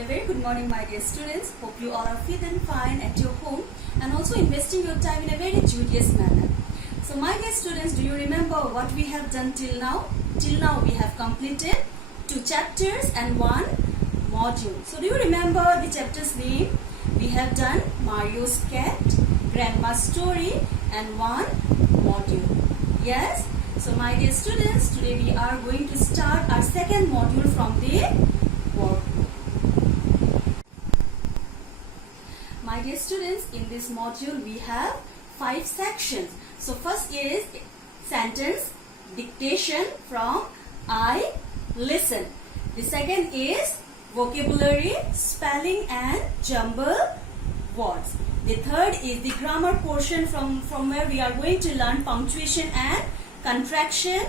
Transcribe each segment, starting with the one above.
A very good morning, my dear students. Hope you all are fit and fine at your home and also investing your time in a very judicious manner. So my dear students, do you remember what we have done till now? Till now we have completed 2 chapters and 1 module. So do you remember the chapter's name? We have done Mario's Cat, Grandma's Story and 1 module. Yes? So my dear students, today we are going to start our second module from the workbook. My dear students, in this module we have 5 sections. So first is sentence dictation from I listen. The second is vocabulary, spelling and jumble words. The third is the grammar portion from where we are going to learn punctuation and contraction.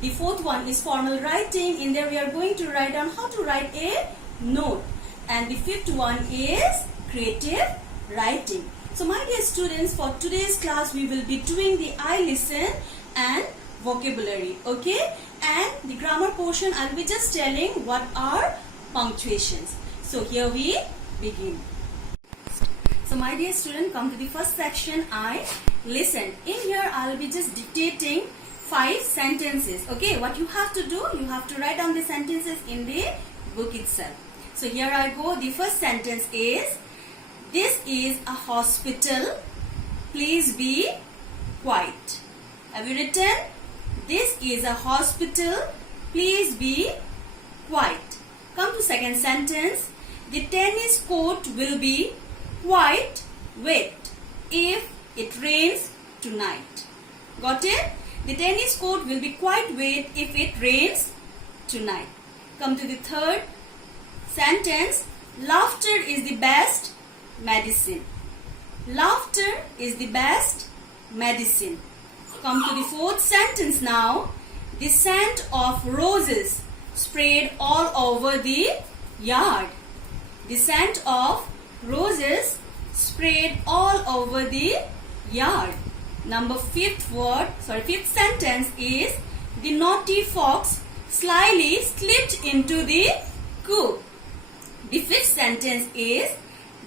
The fourth one is formal writing. In there we are going to write down how to write a note. And the fifth one is creative writing. So my dear students, for today's class we will be doing the I listen and vocabulary, okay? And the grammar portion I'll be just telling what are punctuations. So here we begin. So my dear student, come to the first section, I listen. In here I'll be just dictating 5 sentences, okay? What you have to do, you have to write down the sentences in the book itself. So here I go. The first sentence is, this is a hospital, please be quiet. Have you written? This is a hospital, please be quiet. Come to second sentence. The tennis court will be quite wet if it rains tonight. Got it? The tennis court will be quite wet if it rains tonight. Come to the third sentence. Laughter is the best medicine. Laughter is the best medicine. Come to the fourth sentence now. The scent of roses sprayed all over the yard. The scent of roses sprayed all over the yard. Fifth sentence is, the naughty fox slyly slipped into the coop. The fifth sentence is,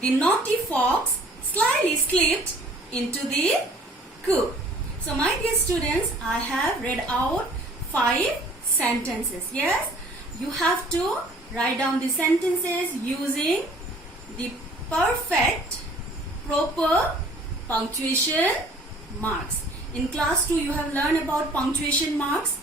the naughty fox slyly slipped into the coop. So my dear students, I have read out 5 sentences. Yes, you have to write down the sentences using the perfect, proper punctuation marks. In class 2, you have learned about punctuation marks,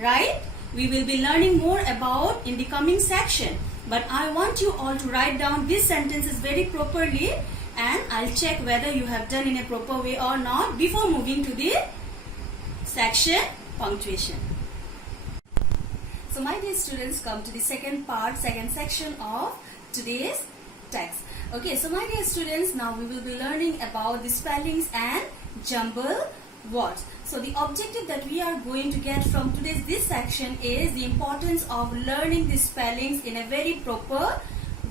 right? We will be learning more about in the coming section. But I want you all to write down these sentences very properly, and I'll check whether you have done in a proper way or not before moving to the section punctuation. So my dear students, come to the second section of today's text. Okay, so my dear students, now we will be learning about the spellings and jumble words. So the objective that we are going to get from this section is the importance of learning the spellings in a very proper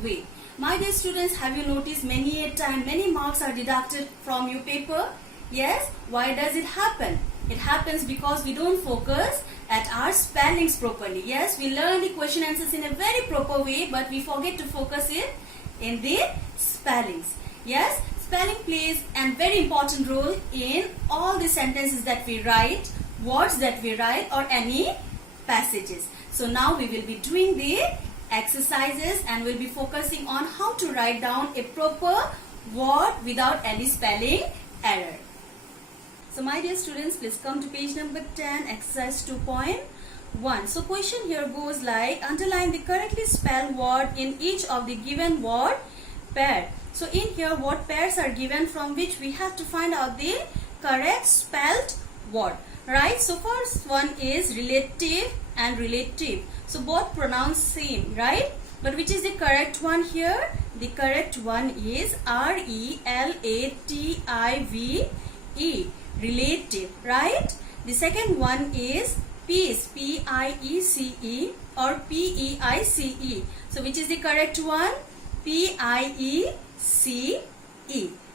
way. My dear students, have you noticed many a time many marks are deducted from your paper? Yes, why does it happen? It happens because we don't focus at our spellings properly. Yes, we learn the question answers in a very proper way, but we forget to focus it in the spellings. Yes, spelling plays a very important role in all the sentences that we write, words that we write, or any passages. So now we will be doing the exercises and we'll be focusing on how to write down a proper word without any spelling error. So my dear students, please come to page number 10, exercise 2.1. So question here goes like, underline the correctly spelled word in each of the given word pair. So in here word pairs are given from which we have to find out the correct spelled word, right? So first one is relative and relative. So both pronouns same, right? But which is the correct one here? The correct one is R-E-L-A-T-I-V-E, relative, right? The second one is piece, P-I-E-C-E or P-E-I-C-E. So which is the correct one? P-I-E-C-E.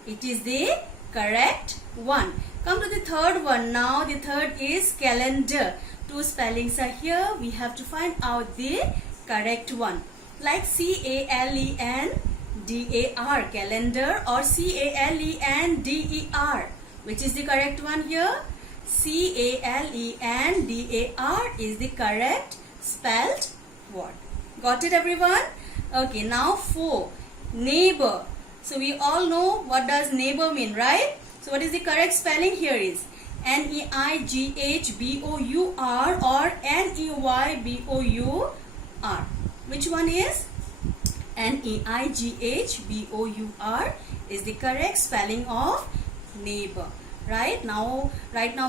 It is the correct one. Come to the third one now. The third is calendar. 2 spellings are here. We have to find out the correct one. like CALENDAR, calendar, or CALENDER. Which is the correct one here? CALENDAR is the correct spelled word. Got it, everyone? Okay, now 4. Neighbor. So we all know what does neighbor mean, right? So what is the correct spelling here is NEIGHBOUR or NEYBOUR. Which one is? NEIGHBOUR is the correct spelling of neighbor. Right now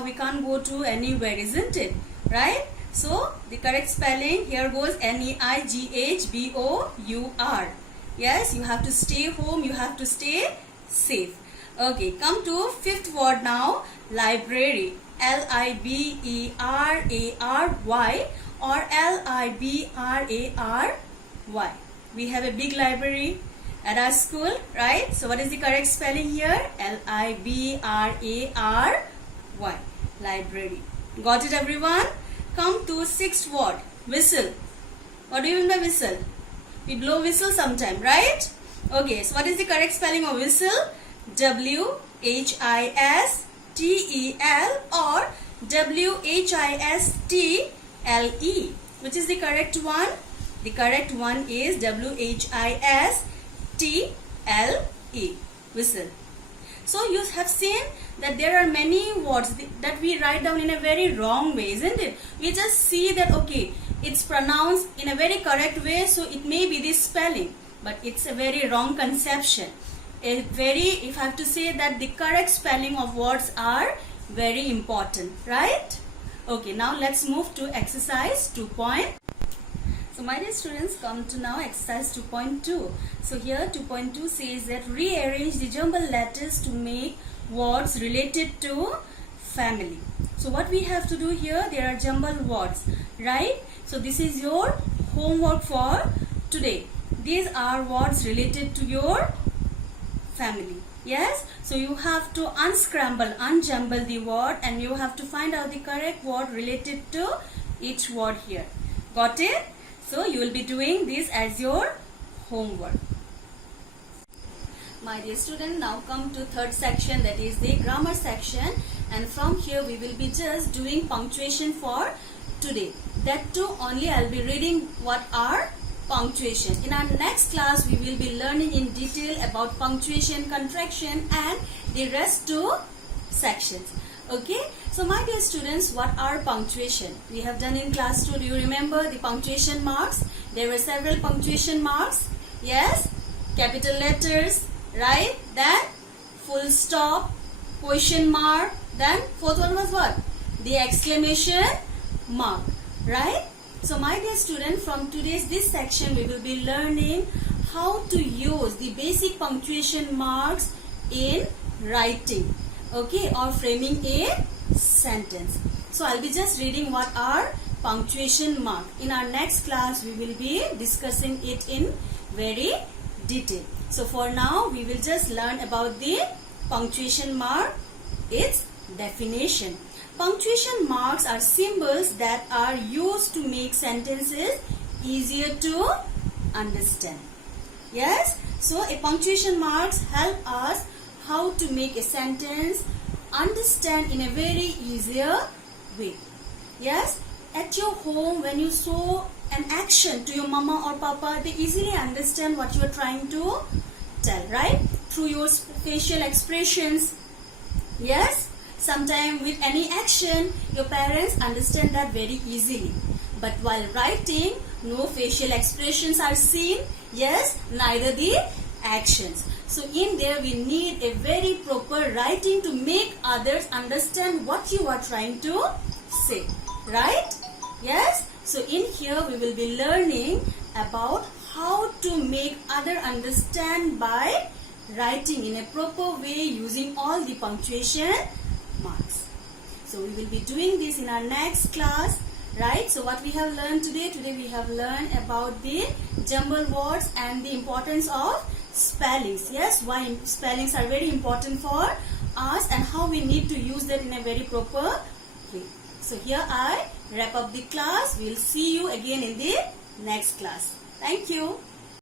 we can't go to anywhere, isn't it? Right? So the correct spelling here goes NEIGHBOUR. Yes, you have to stay home, you have to stay safe. Okay, come to 5th word now. Library. LIBERARY or LIBRARY. We have a big library at our school, right? So what is the correct spelling here? LIBRARY. Library. Got it, everyone? Come to 6th word. Whistle. What do you mean by whistle? We blow whistle sometime, right? Okay, so what is the correct spelling of whistle? WHISTEL or WHISTLE. Which is the correct one? The correct one is WHISTLE. Whistle. So you have seen that there are many words that we write down in a very wrong way, isn't it? We just see that, okay, it's pronounced in a very correct way, so it may be this spelling, but it's a very wrong conception. If I have to say that the correct spelling of words are very important, right? Okay, now let's move to exercise 2.0. So my dear students, come to now exercise 2.2. So here 2.2 says that rearrange the jumbled letters to make words related to family. So what we have to do here, there are jumbled words, right? So this is your homework for today. These are words related to your family. Yes, so you have to unjumble the word, and you have to find out the correct word related to each word here. Got it? So you will be doing this as your homework. My dear student, now come to 3rd section, that is the grammar section, and from here we will be just doing punctuation for today. That too only I will be reading what are punctuation. In our next class we will be learning in detail about punctuation, contraction and the rest 2 sections. Okay, so my dear students, what are punctuation? We have done in class 2. Do you remember the punctuation marks? There were several punctuation marks. Yes, capital letters, right? Then full stop, question mark. Then 4th one was what? The exclamation mark, right? So my dear student, from today's this section we will be learning how to use the basic punctuation marks in writing, okay, or framing a sentence. So I'll be just reading what are punctuation mark. In our next class we will be discussing it in very detail. So for now we will just learn about the punctuation mark, its definition. Punctuation marks are symbols that are used to make sentences easier to understand. Yes, so a punctuation marks help us how to make a sentence understand in a very easier way. Yes, at your home when you show an action to your mama or papa, they easily understand what you are trying to tell, right? Through your facial expressions. Yes, sometimes with any action your parents understand that very easily. But while writing, no facial expressions are seen. Yes, neither the actions. So in there we need a very proper writing to make others understand what you are trying to say, right? Yes, so in here we will be learning about how to make others understand by writing in a proper way using all the punctuation marks. So we will be doing this in our next class, right? So what we have learned today we have learned about the jumbled words and the importance of spellings. Yes, why spellings are very important for us and how we need to use that in a very proper way. So here I wrap up the class. We will see you again in the next class. Thank you.